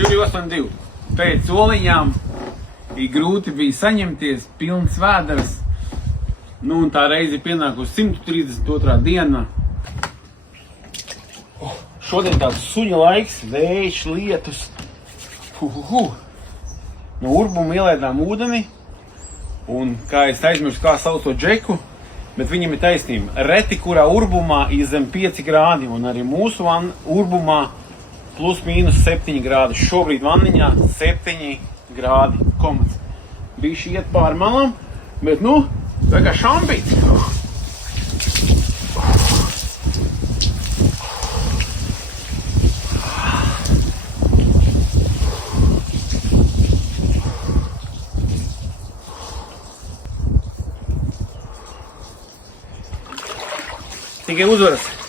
482. Pēc soliņām grūti bija saņemties, pilns vēders. Nu, un tā reize pienākusi 132. diena. Šodien tāds suņa laiks, vējš, lietus. No urbuma ielaidām ūdeni. Un kā es aizmirstu, kā sauc to džeku, bet viņam ir taisnība. Reti, kurā urbumā ir zem 5 grādi, un arī mūsu urbumā plus mīnus 7 grādi. Šobrīd vanniņā 7 grādi komats. Bišķi iet pāri malām, bet nu, tā kā šampīts. Tikai uzvaras.